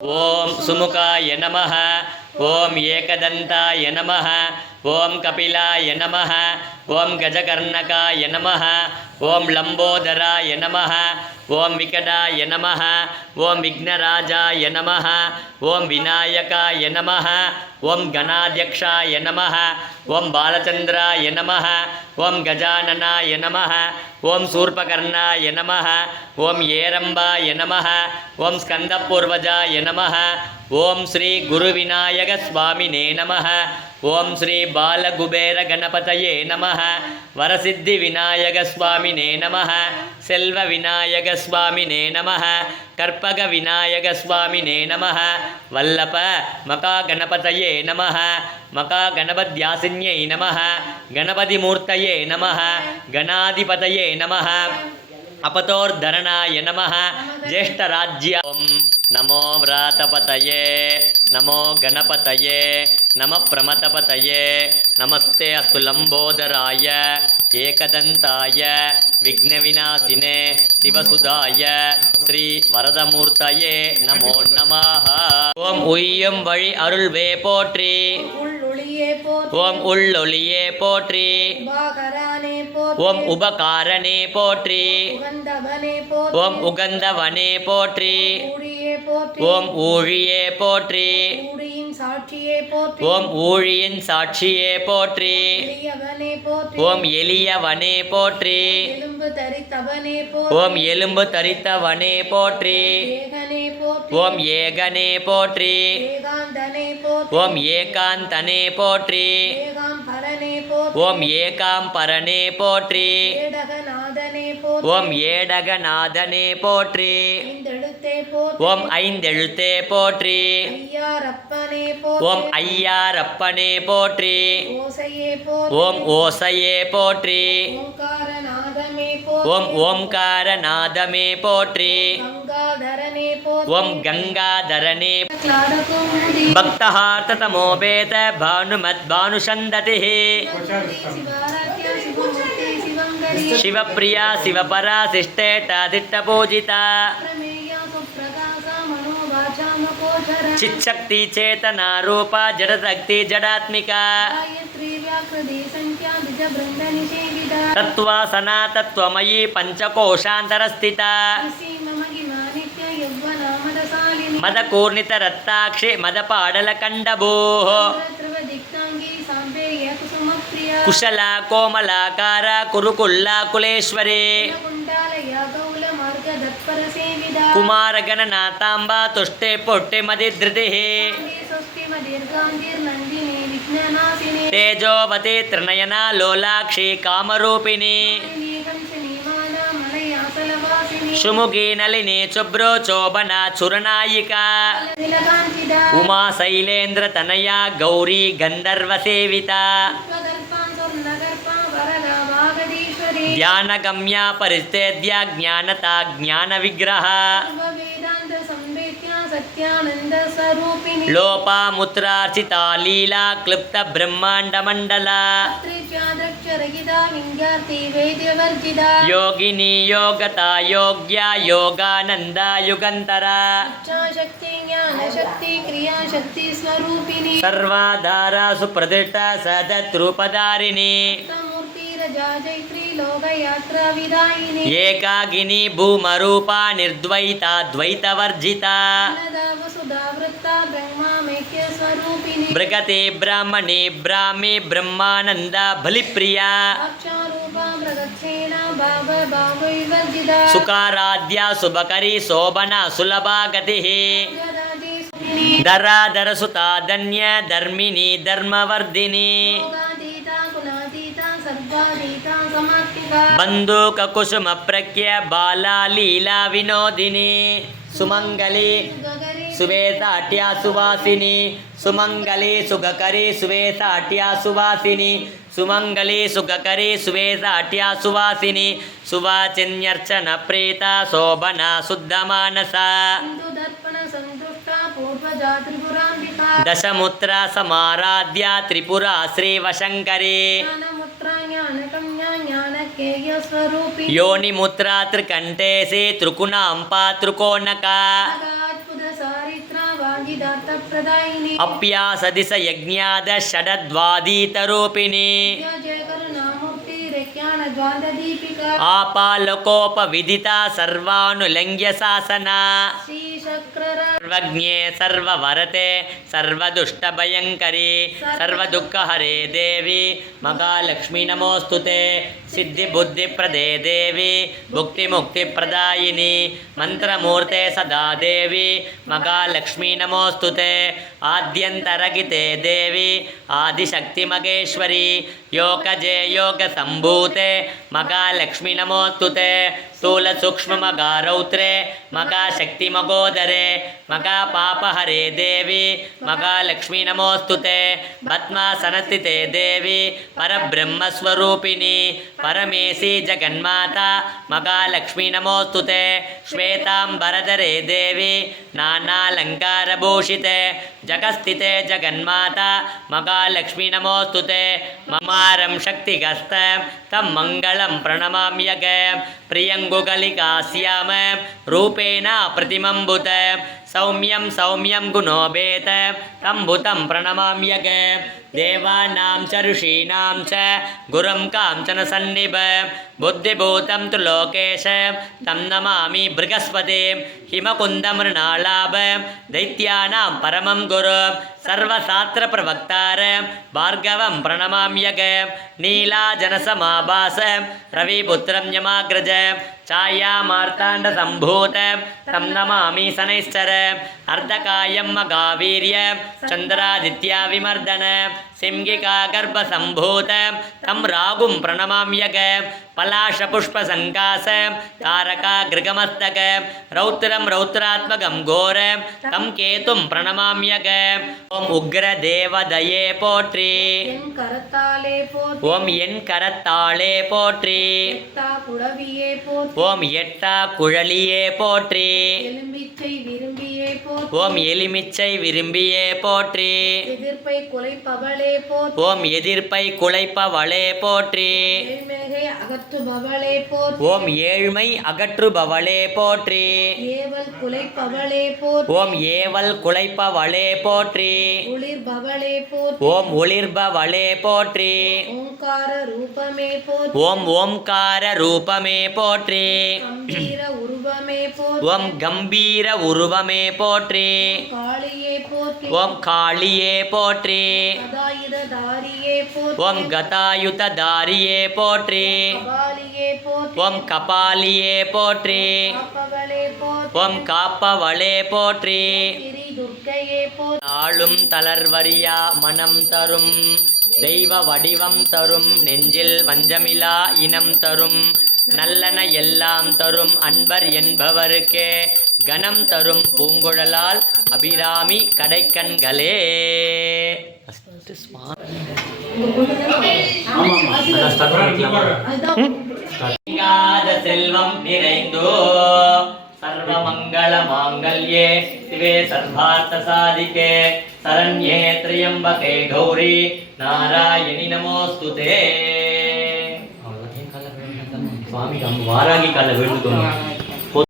ओम सुमुखाय नमः। ओम एकदंताय नमः। ओम कपिलाय नमः। ओम गजकर्णकाय नमः। ओम लंबोदराय नमः। ओम विकटाय नमः। ओम विघ्नराजाय नमः। ओम विनायकाय नमः। ओम गणाध्यक्षाय नमः। ओम बालचंद्राय नमः। ओम गजाननाय नमः। ओम शूर्पकर्णाय नमः। ओम येरंबाय नमः। ओम स्कंदपूर्वजाय नमः। ओम श्री गुरुविनायक स्वामिने नमः। ओम श्री बालकुबेर गणपतये नमः। वरसिद्धि विनायक स्वामिने नमः। सेल्व विनायक स्वामिने नमः। कर्पग विनायक स्वामिने नमः। वल्लभ मका गणपतये नमः। मका गणपत्यासिन्यै नमः। गणपतिमूर्तये नमः। गणाधिपतये नमः। अपतोर्धरणाय नमः। ज्येष्ठराज्य नमो व्रातपतये नमो गणपतये नमः प्रमथपतये नमस्ते अस्तु लंबोदराय एकदंताय विघ्नविनाशिने शिवसुधाय श्री वरदमूर्तये नमो नमः। ओम उय्यम वழி அருள்வே போற்றி। ஓம் உள்ளொளியே போற்றி। ஓம் உபகாரனே போற்றி। ஓம் உகந்தவனே போற்றி। ஓம் ஊழியே போற்றி। ஓம் ஊழியின் சாட்சியே போற்றி। ஓம் எளியவனே போற்றி। ஓம் எலும்பு தரித்தவனே போற்றி। ஓம் ஏகனே போற்றி। ஓம் ஏகாந்தனே போற்றி। ஓம் ஏகாம்பரனே போற்றி। ஓம் ஏடகநாதனே போற்றி। ஓம் ஐந்தெழுத்தே போற்றி। ஓம் ஐயாரப்பனே போற்றி। ஓம் ஓசையே போற்றி। ஓம் ஓம்காரநாதமே போற்றி। ஓம் கங்காதரனே பக்தஹார்த்ததமோபேத பானுமத் பானுஷந்ததிः शिवप्रिया शिवपरा शिष्टेटादिष्टपूजिता चित्शक्ति चेतना रूपा जडशक्ति जडात्मिका तत्त्वासना तत्त्वमयी पंचकोशान्तरस्थिता मदकूर्णितरत्ताक्षि मदपाडलकण्डभूः कुशला कोमलाकारा कुरुकुल्ला कुलेश्वरी कुमारगणनाथाम्बा तुष्टे पुष्टे मदिधृतिः तेजोवती त्रिनयना लोलाक्षी कामरूपिणी सुमुखी नलिनी शुभ्रो चोबना चुरनायिका उमा शैलेन्द्र तनया गौरी गंधर्वसेविता ध्यानगम्या परिस्तेद्या ज्ञानता ज्ञानविग्रह लोपामुद्रार्चिता लीला क्लुप्त ब्रह्मांडमंडला योगिनी योगता योग्या योगानंदा युगंतरा सर्वाधारा सुप्रतिष्ठा सदत्रूपधारिणी एकागिनी भूमरूपा निर्द्वैता द्वैतवर्जिता मृगते ब्राह्मणे ब्राह्मी ब्रह्मानंदा बलिप्रिया सुकाराध्या शुभकरी शोभना सुलभा गतिः धराधर सुता धन्य धर्मिणी धर्मवर्धिनी बंदूक कुसुम प्रज्ञ बाला लीला विनोदिनी सुमंगली सुवेशाट्या सुवासिनी सुमंगली सुगकरी सुवेशाट्या सुवासिनी सुमंगली सुगकरी सुवेशाट्या सुवासिनी सुवाचिन्यर्चन प्रीता शोभना शुद्धमानसा दशमुत्रा समाराध्या त्रिपुरा श्रीवशंकरी योनिमुत्रा त्रिकंठे से त्रिकुणांपा त्रिकोणका सर्वाङ्गिदार्थप्रदायिनी अप्यासदिश यज्ञाद षडद्वादीतरूपिणी जय करुणामूर्ति रेख्यानद्वाददीपिका आपालकोपविदिता सर्वानुलङ्घ्य शासना श्रीचक्रर सर्वज्ञे सर्ववरते सर्वदुष्टभयङ्करी सर्वदुःखहरे देवी महालक्ष्मी नमोऽस्तुते सिद्धिबुद्धिप्रदे देवी भुक्तिमुक्तिप्रदायिनी मन्त्रमूर्ते सदा देवी महालक्ष्मी नमोऽस्तुते आद्यन्तरगिते देवी आदिशक्तिमगेश्वरी योगजे योगसम्भूते महालक्ष्मी नमोऽस्तुते स्थूलसूक्ष्ममगारौत्रे महाशक्तिमगोदरे महापापहरे देवी महालक्ष्मी नमोऽस्तुते पद्मासनस्थिते देवी परब्रह्मस्वरूपिणी परमेशी जगन्माता महालक्ष्मी नमोऽस्तुते श्वेताम्बरधरे देवी नानालङ्कारभूषिते जगस्थिते जगन्माता महालक्ष्मी नमोऽस्तुते ममारं शक्तिगस्त तं मङ्गलं प्रणमाम्यग प्रियङ्गुकलिकास्याम रूपेण प्रतिमम्बुत सौम्यं सौम्यं गुणोपेत तं भूतं प्रणमाम्यग देवानां च ऋषीणां च गुरुं काञ्चन सन्निभ बुद्धिभूतं तु लोकेश तं नमामि बृहस्पतिं हिमकुन्दमृणालाभ दैत्यानां परमं गुरु सर्वशास्त्रप्रवक्तार भार्गवं प्रणमाम्यग नीलाजनसमाभास रविपुत्रं यमाग्रज छायामार्ताण्डसम्भूत तं नमामि शनैश्चर अर्धकायं मगावीर्य चन्द्रादित्याविमर्दन सिंहिका गर्भसम्भूत तं रागुं प्रणमाम्यग पलाशपुष्पसङ्कास तारकागृगमस्तक रौद्रं रौद्रात्मकं घोर तं केतुं प्रणमाम्यग ओम उग्रदेवदये पोट्रि என் கரத்தாலே போற்றி ஓம் என் கரத்தாளே போற்றி எட்டா குழவியே போற்றி ஓம் எட்டா குழலியே போற்றி எலும்பிச்சை விரும்பியே போற்றி ஓம் எலுமிச்சை விரும்பியே போற்றி எதிர்ப்பை குலைப்பவளே போற்றி ஓம் எதிர்ப்பை குலைப்பவளே போற்றி ஏழ்மையை அகற்றுபவளே போற்றி ஓம் ஏழ்மை அகற்றுபவளே போற்றி ஏவல் குலைப்பவளே போற்றி ஓம் ஏவல் குலைப்பவளே போற்றி ஒளிர்பவளே போற்றி ஓம் ஒளிர்பவளே போற்றி ஓங்கார ரூபமே போற்றி ஓம் ஓம்கார ரூபமே போற்றி கம்பீர உருவமே போற்றி ஓம் கம்பீர உருவமே போற்றி காளியே போற்றி ஓம் காளியே போற்றி கதாயுததாரியே போற்றி ஓம் கதாயுததாரியே போற்றி கபாலியே போற்றி ஓம் கபாலியே போற்றி காப்பவளே போற்றி ஓம் காப்பவளே போற்றி ஸ்ரீ துர்க்கையே போற்றி ஆளும் தளர்வரியா மனம் தரும் தெய்வ வடிவம் தரும் நெஞ்சில் வஞ்சமிலா இனம் தரும் நல்லன எல்லாம் தரும் அன்பர் என்பவருக்கே கணம் தரும் பூங்குழலால் அபிராமி கடைக்கண்களே. செல்வம் நிறைந்தோ सर्वमंगल मांगल्ये शिवे सर्वार्थ साधिके शरण्ये त्र्यंबके गौरी नारायणि नमोस्तुते स्वामी वारागी काल वेणुतोम